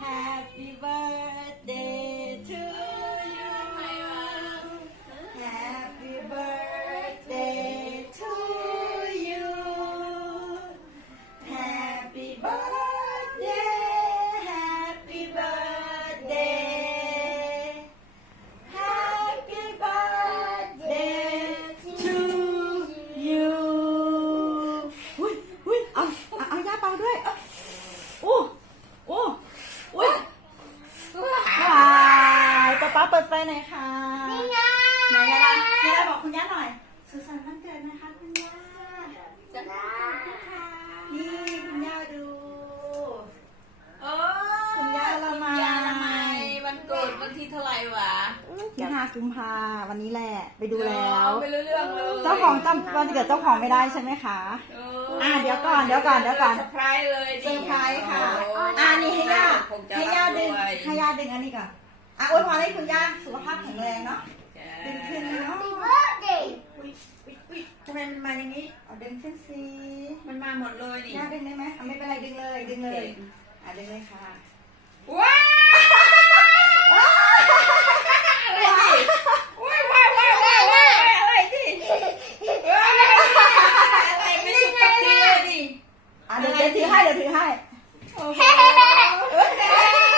Happy birthday. ไปไหนค่ะนี่ย่าไหนย่าบอกคุณย่าหน่อย สุขสันต์วันเกิดนะคะ คุณย่าจะได้นี่คุณย่าดูโอ้คุณย่าละมาวันเกิดวันที่เท่าไรวะที่ห้าคุมพาวันนี้แหละไปดูแล้วเจ้าของตั้มวันเกิดเจ้าของไม่ได้ใช่ไหมคะ อ่าเดี๋ยวก่อนเดี๋ยวก่อนเดี๋ยวก่อน เซอร์ไพรส์เลย เซอร์ไพรส์ค่ะ อ่านี่ให้ย่าให้ย่าดึงให้ย่าดึงอันนี้ก่อนอ่ะอวยพรให้คุณย่าสุขภาพแข็งแรงเนาะเดินขึ้นเนาะเบิร์ดดย์อุ้ยทำไมมันมาอย่างนี้เอาเดินขึ้นสิมันมาหมดเลยนี่ย่าดึงได้ไหมไม่เป็นไรดึงเลย ดึงเลยอ่ะดึงเลยค่ะ ว้าเดี๋ยวถือให้เดี๋ยวถือให้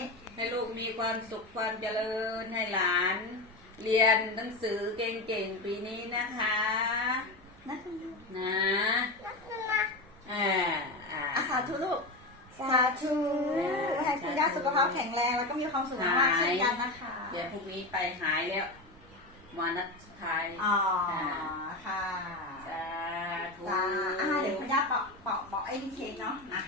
นี้ให้ลูกมีความสุขความเจริญให้หลานเรียนหนังสือเก่งๆปีนี้นะคะนะอาสาธุลูก สาธุให้คุณย่าสุขภาพแข็งแรงแล้วก็มีความสุขมากเช่นกันนะคะ เดี๋ยวพรุ่งนี้ไปหายแล้ววันนัดท้าย อ๋อ ค่ะ สาธุเดี๋ยวคุณย่าเปาะเปาะเปาะไอ้ที่เเนาะนะ